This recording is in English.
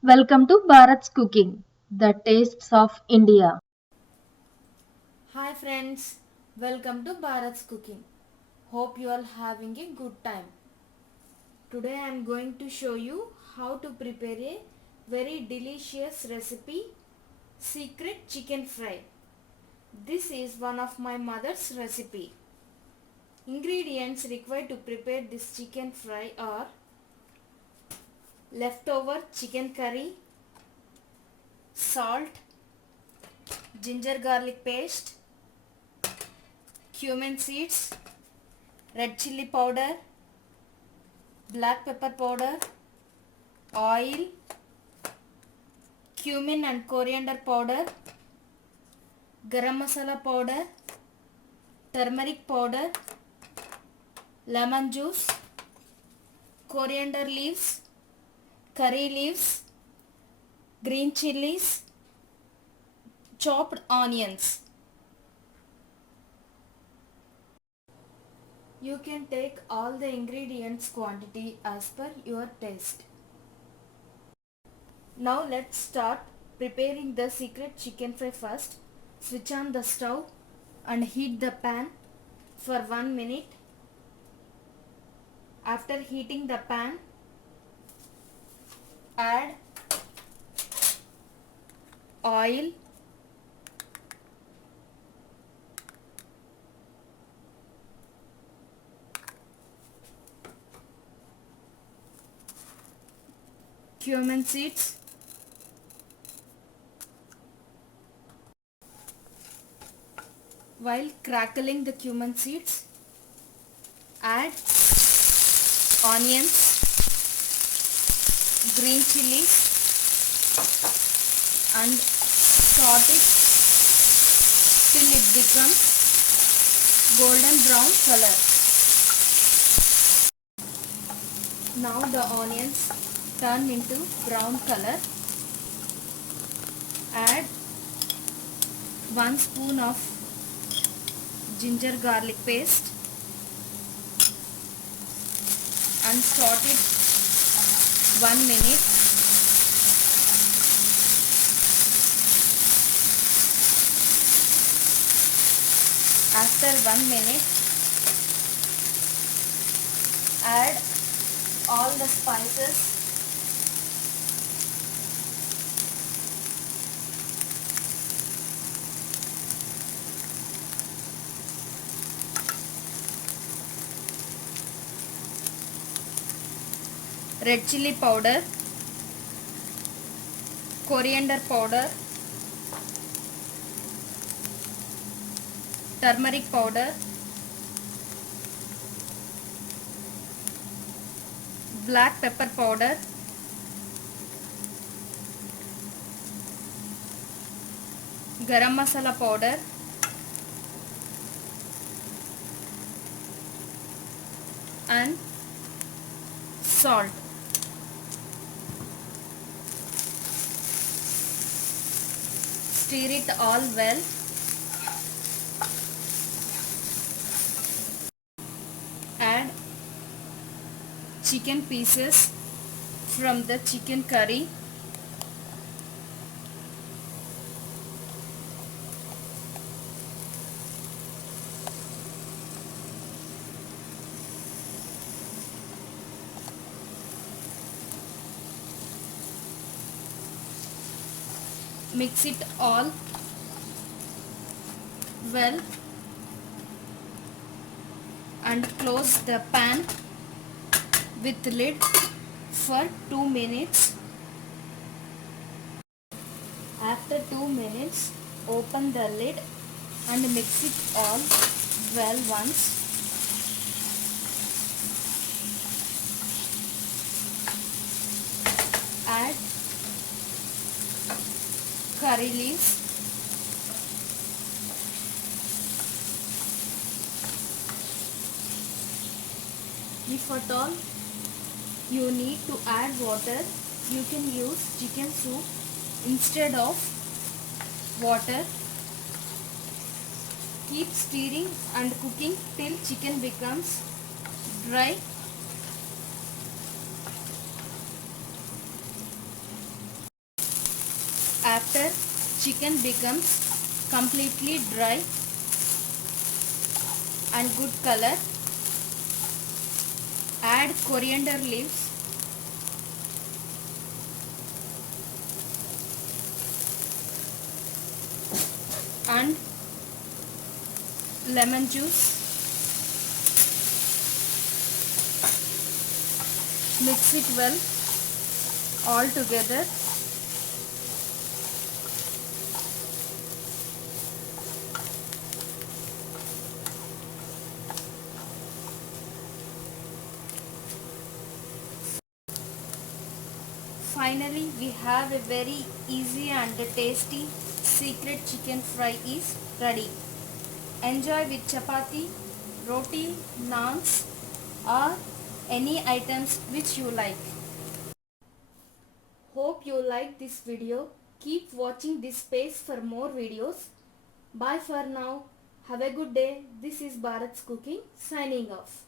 Welcome to Bharat's Cooking, the tastes of India. Hi friends, welcome to Bharat's Cooking. Hope you are having a good time. Today I am going to show you how to prepare a very delicious recipe, secret chicken fry. This is one of my mother's recipe. Ingredients required to prepare this chicken fry are leftover chicken curry, salt, ginger garlic paste, cumin seeds, red chilli powder, black pepper powder, oil, cumin and coriander powder, garam masala powder, turmeric powder, lemon juice, coriander leaves, curry leaves, green chilies, chopped onions. You can take all the ingredients quantity as per your taste. Now let's start preparing the secret chicken fry first. Switch on the stove and heat the pan for 1 minute. After heating the pan, add oil, cumin seeds, while crackling the cumin seeds, add onions, green chilies and saute it till it becomes golden brown color. Now the onions turn into brown color. Add 1 spoon of ginger garlic paste and saute it 1 minute. After 1 minute, add all the spices, red chilli powder, coriander powder, turmeric powder, black pepper powder, garam masala powder and salt. Stir it all well. Add chicken pieces from the chicken curry. Mix it all well and close the pan with lid for 2 minutes. After 2 minutes, open the lid and mix it all well once. Add curry leaves, if at all you need to add water, you can use chicken soup instead of water. Keep stirring and cooking till chicken becomes dry. After chicken becomes completely dry and good color, add coriander leaves and lemon juice. Mix it well all together. Finally, we have a very easy and tasty secret chicken fry is ready. Enjoy with chapati, roti, naans or any items which you like. Hope you like this video. Keep watching this space for more videos. Bye for now. Have a good day. This is Bharat's Cooking signing off.